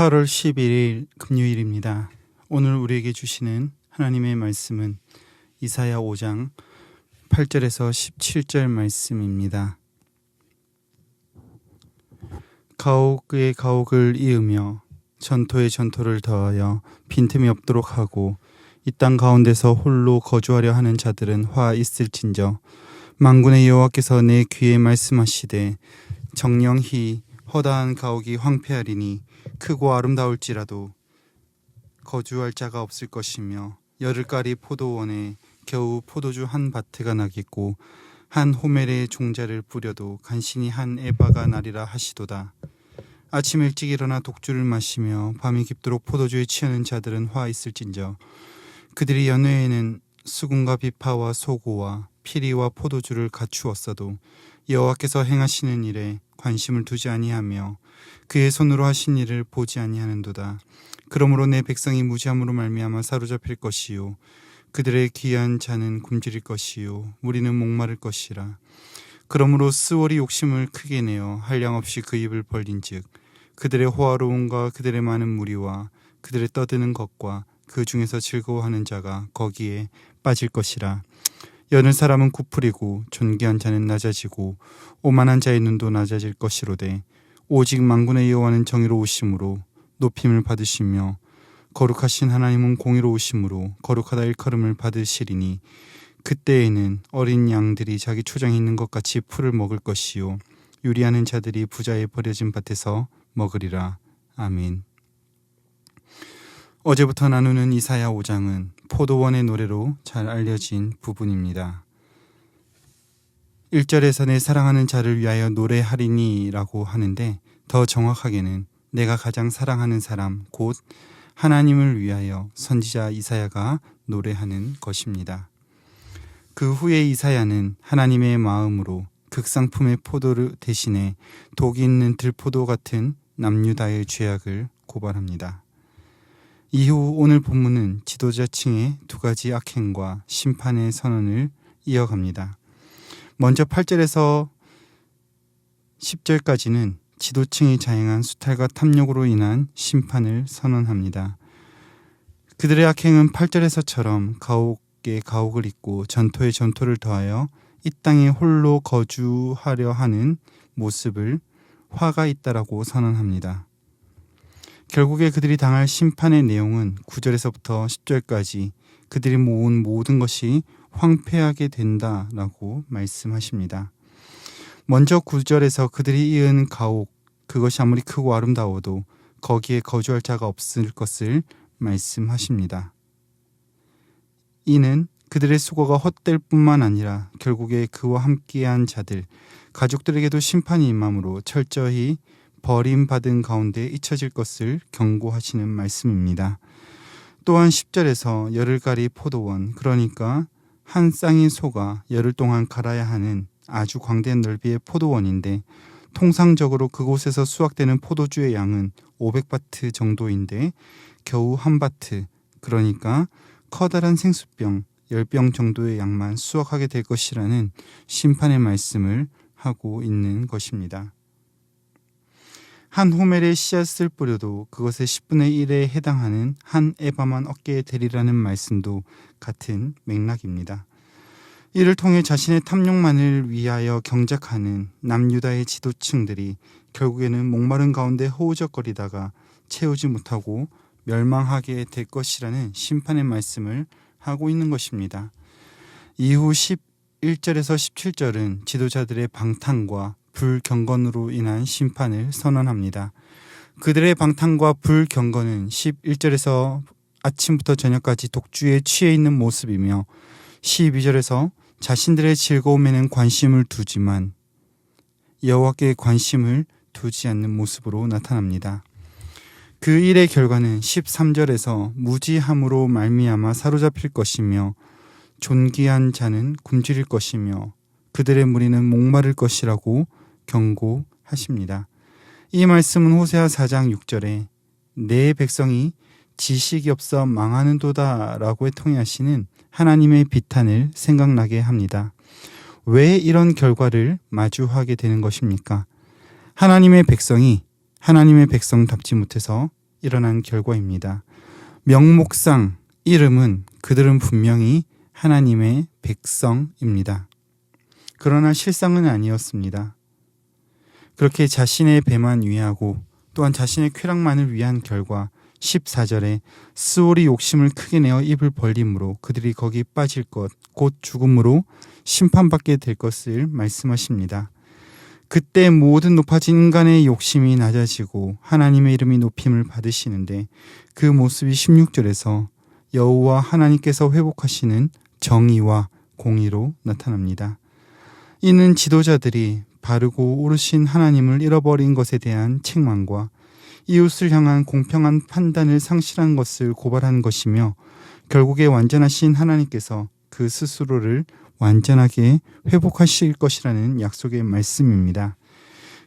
8월 11일 금요일입니다. 오늘 우리에게 주시는 하나님의 말씀은 이사야 5장 8절에서 17절 말씀입니다. 가옥의 가옥을 이으며 전토에 전토를 더하여 빈틈이 없도록 하고 이 땅 가운데서 홀로 거주하려 하는 자들은 화 있을진저 만군의 여호와께서 내 귀에 말씀하시되 정령히 허다한 가옥이 황폐하리니 크고 아름다울지라도 거주할 자가 없을 것이며 여를가리 포도원에 겨우 포도주 한 바트가 나겠고 한 호멜의 종자를 뿌려도 간신히 한 에바가 나리라 하시도다. 아침 일찍 일어나 독주를 마시며 밤이 깊도록 포도주에 취하는 자들은 화 있을진저 그들이 연회에는 수금과 비파와 소고와 피리와 포도주를 갖추었어도 여호와께서 행하시는 일에 관심을 두지 아니하며 그의 손으로 하신 일을 보지 아니하는도다. 그러므로 내 백성이 무지함으로 말미암아 사로잡힐 것이요 그들의 귀한 자는 굶주릴 것이요 무리는 목마를 것이라. 그러므로 스월이 욕심을 크게 내어 한량없이 그 입을 벌린즉 그들의 호화로움과 그들의 많은 무리와 그들의 떠드는 것과 그 중에서 즐거워하는 자가 거기에 빠질 것이라. 여는 사람은 구풀이고 존귀한 자는 낮아지고 오만한 자의 눈도 낮아질 것이로되 오직 만군의 여호와는 정의로우심으로 높임을 받으시며 거룩하신 하나님은 공의로우심으로 거룩하다 일컬음을 받으시리니 그때에는 어린 양들이 자기 초장에 있는 것 같이 풀을 먹을 것이요 유리하는 자들이 부자의 버려진 밭에서 먹으리라. 아멘. 어제부터 나누는 이사야 5장은 포도원의 노래로 잘 알려진 부분입니다. 1절에서 내 사랑하는 자를 위하여 노래하리니 라고 하는데 더 정확하게는 내가 가장 사랑하는 사람 곧 하나님을 위하여 선지자 이사야가 노래하는 것입니다. 그 후에 이사야는 하나님의 마음으로 극상품의 포도를 대신해 독이 있는 들포도 같은 남유다의 죄악을 고발합니다. 이후 오늘 본문은 지도자층의 두 가지 악행과 심판의 선언을 이어갑니다. 먼저 8절에서 10절까지는 지도층이 자행한 수탈과 탐욕으로 인한 심판을 선언합니다. 그들의 악행은 8절에서처럼 가옥에 가옥을 잇고 전토에 전토를 더하여 이 땅에 홀로 거주하려 하는 모습을 화가 있다라고 선언합니다. 결국에 그들이 당할 심판의 내용은 9절에서부터 10절까지 그들이 모은 모든 것이 황폐하게 된다라고 말씀하십니다. 먼저 9절에서 그들이 이은 가옥, 그것이 아무리 크고 아름다워도 거기에 거주할 자가 없을 것을 말씀하십니다. 이는 그들의 수고가 헛될 뿐만 아니라 결국에 그와 함께한 자들, 가족들에게도 심판이 임함으로 철저히 버림받은 가운데 잊혀질 것을 경고하시는 말씀입니다. 또한 10절에서 열흘가리 포도원, 그러니까 한 쌍의 소가 열흘 동안 갈아야 하는 아주 광대한 넓이의 포도원인데 통상적으로 그곳에서 수확되는 포도주의 양은 500바트 정도인데 겨우 한 바트, 그러니까 커다란 생수병 10병 정도의 양만 수확하게 될 것이라는 심판의 말씀을 하고 있는 것입니다. 한 호멜의 씨앗을 뿌려도 그것의 10분의 1에 해당하는 한 에바만 얻게 되리라는 말씀도 같은 맥락입니다. 이를 통해 자신의 탐욕만을 위하여 경작하는 남유다의 지도층들이 결국에는 목마른 가운데 허우적거리다가 채우지 못하고 멸망하게 될 것이라는 심판의 말씀을 하고 있는 것입니다. 이후 11절에서 17절은 지도자들의 방탕과 불경건으로 인한 심판을 선언합니다. 그들의 방탕과 불경건은 11절에서 아침부터 저녁까지 독주에 취해 있는 모습이며 12절에서 자신들의 즐거움에는 관심을 두지만 여호와께 관심을 두지 않는 모습으로 나타납니다. 그 일의 결과는 13절에서 무지함으로 말미암아 사로잡힐 것이며 존귀한 자는 굶주릴 것이며 그들의 무리는 목마를 것이라고 경고하십니다. 이 말씀은 호세아 4장 6절에 내 백성이 지식이 없어 망하는도다 라고 통해하시는 하나님의 비탄을 생각나게 합니다. 왜 이런 결과를 마주하게 되는 것입니까? 하나님의 백성이 하나님의 백성답지 못해서 일어난 결과입니다. 명목상 이름은 그들은 분명히 하나님의 백성입니다. 그러나 실상은 아니었습니다. 그렇게 자신의 배만 위하고 또한 자신의 쾌락만을 위한 결과 14절에 스올이 욕심을 크게 내어 입을 벌림으로 그들이 거기 빠질 것 곧 죽음으로 심판받게 될 것을 말씀하십니다. 그때 모든 높아진 인간의 욕심이 낮아지고 하나님의 이름이 높임을 받으시는데 그 모습이 16절에서 여호와 하나님께서 회복하시는 정의와 공의로 나타납니다. 이는 지도자들이 바르고 옳으신 하나님을 잃어버린 것에 대한 책망과 이웃을 향한 공평한 판단을 상실한 것을 고발하는 것이며 결국에 완전하신 하나님께서 그 스스로를 완전하게 회복하실 것이라는 약속의 말씀입니다.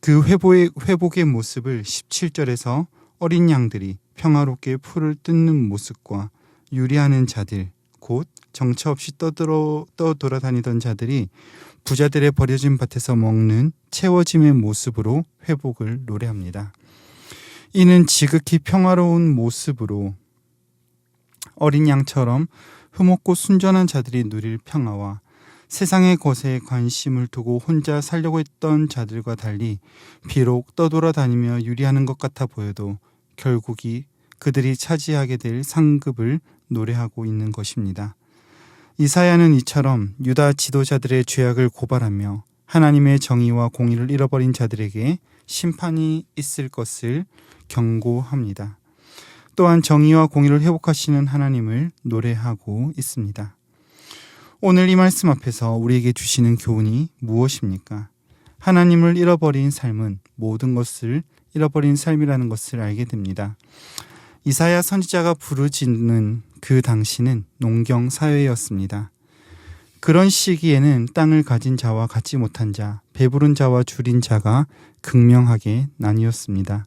그 회복의 모습을 17절에서 어린 양들이 평화롭게 풀을 뜯는 모습과 유리하는 자들, 곧 정처 없이 떠돌아다니던 자들이 부자들의 버려진 밭에서 먹는 채워짐의 모습으로 회복을 노래합니다. 이는 지극히 평화로운 모습으로 어린 양처럼 흠없고 순전한 자들이 누릴 평화와 세상의 것에 관심을 두고 혼자 살려고 했던 자들과 달리 비록 떠돌아다니며 유리하는 것 같아 보여도 결국이 그들이 차지하게 될 상급을 노래하고 있는 것입니다. 이사야는 이처럼 유다 지도자들의 죄악을 고발하며 하나님의 정의와 공의를 잃어버린 자들에게 심판이 있을 것을 경고합니다. 또한 정의와 공의를 회복하시는 하나님을 노래하고 있습니다. 오늘 이 말씀 앞에서 우리에게 주시는 교훈이 무엇입니까? 하나님을 잃어버린 삶은 모든 것을 잃어버린 삶이라는 것을 알게 됩니다. 이사야 선지자가 부르짖는 그 당시는 농경 사회였습니다. 그런 시기에는 땅을 가진 자와 갖지 못한 자, 배부른 자와 줄인 자가 극명하게 나뉘었습니다.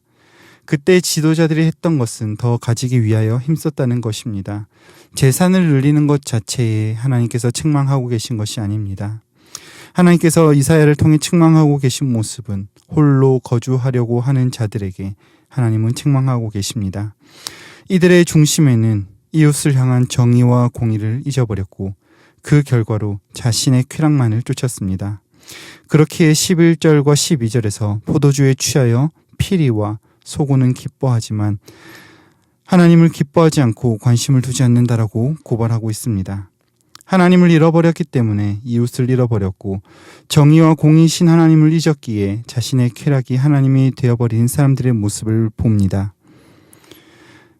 그때 지도자들이 했던 것은 더 가지기 위하여 힘썼다는 것입니다. 재산을 늘리는 것 자체에 하나님께서 책망하고 계신 것이 아닙니다. 하나님께서 이사야를 통해 책망하고 계신 모습은 홀로 거주하려고 하는 자들에게 하나님은 책망하고 계십니다. 이들의 중심에는 이웃을 향한 정의와 공의를 잊어버렸고 그 결과로 자신의 쾌락만을 쫓았습니다. 그렇기에 11절과 12절에서 포도주에 취하여 피리와 소고는 기뻐하지만 하나님을 기뻐하지 않고 관심을 두지 않는다라고 고발하고 있습니다. 하나님을 잃어버렸기 때문에 이웃을 잃어버렸고 정의와 공의신 하나님을 잊었기에 자신의 쾌락이 하나님이 되어버린 사람들의 모습을 봅니다.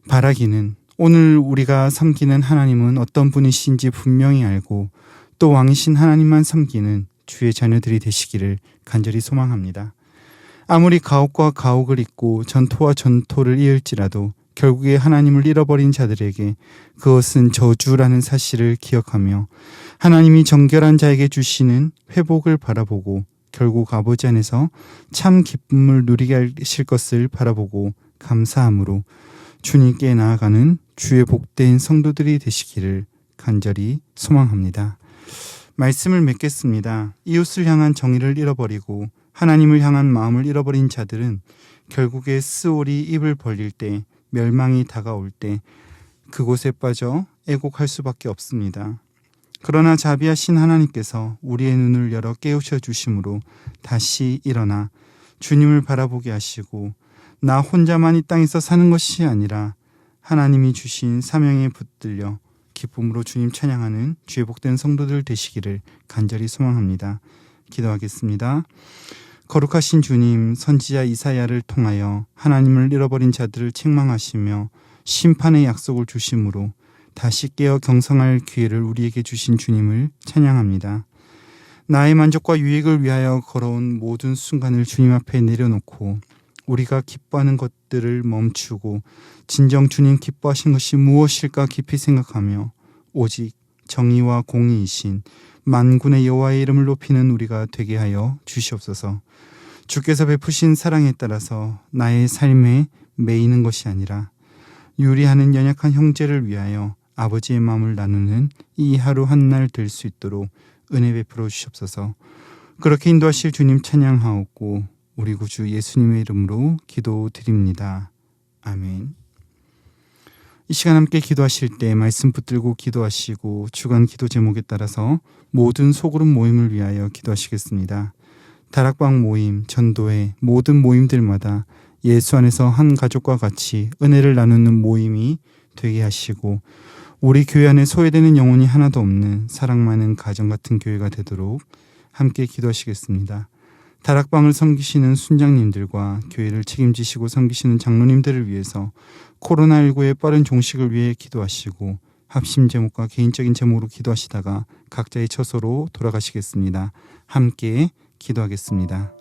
바라기는 오늘 우리가 섬기는 하나님은 어떤 분이신지 분명히 알고 또 왕이신 하나님만 섬기는 주의 자녀들이 되시기를 간절히 소망합니다. 아무리 가옥과 가옥을 잇고 전토와 전토를 이을지라도 결국에 하나님을 잃어버린 자들에게 그것은 저주라는 사실을 기억하며 하나님이 정결한 자에게 주시는 회복을 바라보고 결국 아버지 안에서 참 기쁨을 누리게 하실 것을 바라보고 감사함으로 주님께 나아가는 주의 복된 성도들이 되시기를 간절히 소망합니다. 말씀을 맺겠습니다. 이웃을 향한 정의를 잃어버리고 하나님을 향한 마음을 잃어버린 자들은 결국에 스올이 입을 벌릴 때, 멸망이 다가올 때 그곳에 빠져 애곡할 수밖에 없습니다. 그러나 자비하신 하나님께서 우리의 눈을 열어 깨우쳐 주심으로 다시 일어나 주님을 바라보게 하시고 나 혼자만 이 땅에서 사는 것이 아니라 하나님이 주신 사명에 붙들려 기쁨으로 주님 찬양하는 주의 복된 성도들 되시기를 간절히 소망합니다. 기도하겠습니다. 거룩하신 주님, 선지자 이사야를 통하여 하나님을 잃어버린 자들을 책망하시며 심판의 약속을 주심으로 다시 깨어 경성할 기회를 우리에게 주신 주님을 찬양합니다. 나의 만족과 유익을 위하여 걸어온 모든 순간을 주님 앞에 내려놓고 우리가 기뻐하는 것들을 멈추고 진정 주님 기뻐하신 것이 무엇일까 깊이 생각하며 오직 정의와 공의이신 만군의 여호와의 이름을 높이는 우리가 되게 하여 주시옵소서. 주께서 베푸신 사랑에 따라서 나의 삶에 매이는 것이 아니라 유리하는 연약한 형제를 위하여 아버지의 마음을 나누는 이 하루 한날 될 수 있도록 은혜 베풀어 주시옵소서. 그렇게 인도하실 주님 찬양하옵고 우리 구주 예수님의 이름으로 기도드립니다. 아멘. 이 시간 함께 기도하실 때 말씀 붙들고 기도하시고 주간 기도 제목에 따라서 모든 소그룹 모임을 위하여 기도하시겠습니다. 다락방 모임, 전도회 모든 모임들마다 예수 안에서 한 가족과 같이 은혜를 나누는 모임이 되게 하시고 우리 교회 안에 소외되는 영혼이 하나도 없는 사랑 많은 가정 같은 교회가 되도록 함께 기도하시겠습니다. 다락방을 섬기시는 순장님들과 교회를 책임지시고 섬기시는 장로님들을 위해서 코로나19의 빠른 종식을 위해 기도하시고 합심 제목과 개인적인 제목으로 기도하시다가 각자의 처소로 돌아가시겠습니다. 함께 기도하겠습니다.